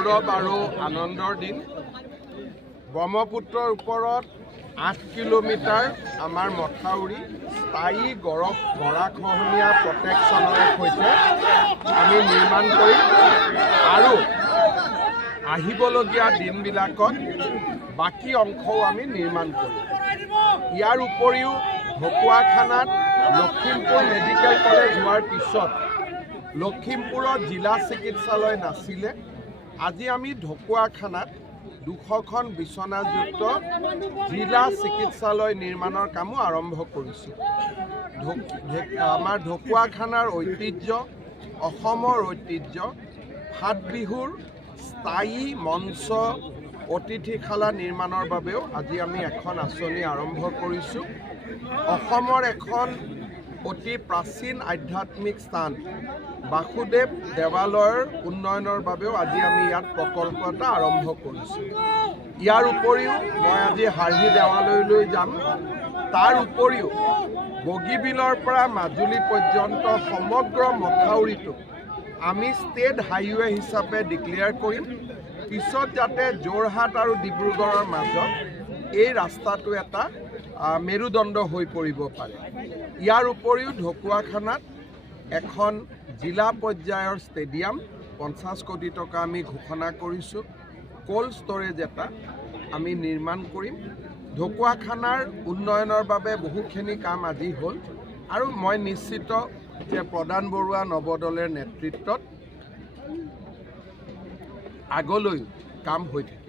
গৌৰৱ আৰু আনন্দৰ দিন। ব্ৰহ্মপুত্ৰৰ ওপৰত 8 কিলোমিটাৰ আমাৰ মথাউৰি স্থায়ী গৰাখহনীয়া প্ৰটেকশ্যনৰ সৈতে আমি নিৰ্মাণ কৰিম আৰু আহিবলগীয়া দিনবিলাকত বাকী অংশও আমি নিৰ্মাণ কৰিম। ইয়াৰ উপৰিও ঢকুৱাখানাত লখিমপুৰ মেডিকেল কলেজ হোৱাৰ পিছত লখিমপুৰত জিলা চিকিৎসালয় নাছিলে। আজি আমি ঢকুৱাখানাত 200খন বিচনাযুক্ত জিলা চিকিৎসালয় নিৰ্মাণৰ কামো আৰম্ভ কৰিছোঁ। আমাৰ ঢকুৱাখানাৰ ঐতিহ্য, অসমৰ ঐতিহ্য, ফাট বিহুৰ স্থায়ী মঞ্চ অতিথিশালা নিৰ্মাণৰ বাবেও আজি আমি এখন আঁচনি আৰম্ভ কৰিছোঁ। অসমৰ এখন অতি প্ৰাচীন আধ্যাত্মিক স্থান বাসুদেৱ দেৱালয়ৰ উন্নয়নৰ বাবেও আজি আমি ইয়াত প্ৰকল্প এটা আৰম্ভ কৰিছোঁ। ইয়াৰ উপৰিও মই আজি হাৰ্হি দেৱালয়লৈ যাম। তাৰ উপৰিও বগীবিলৰ পৰা মাজুলী পৰ্যন্ত সমগ্ৰ মথাউৰিটো আমি ষ্টেট হাইৱে হিচাপে ডিক্লেয়াৰ কৰিম। পিছত যাতে যোৰহাট আৰু ডিব্ৰুগড়ৰ মাজত এই ৰাস্তাটো এটা মেৰুদণ্ড হৈ পৰিব পাৰে। ইয়াৰ উপৰিও ঢকুৱাখানাত এখন জিলা পৰ্যায়ৰ ষ্টেডিয়াম 50 কোটি টকা আমি ঘোষণা কৰিছোঁ। কোল্ড ষ্ট'ৰেজ এটা আমি নিৰ্মাণ কৰিম। ঢকুৱাখানাৰ উন্নয়নৰ বাবে বহুখিনি কাম আজি হ'ল আৰু মই নিশ্চিত যে প্ৰধান বৰুৱা নৱদলৰ নেতৃত্বত আগলৈ কাম হৈ থাকিব।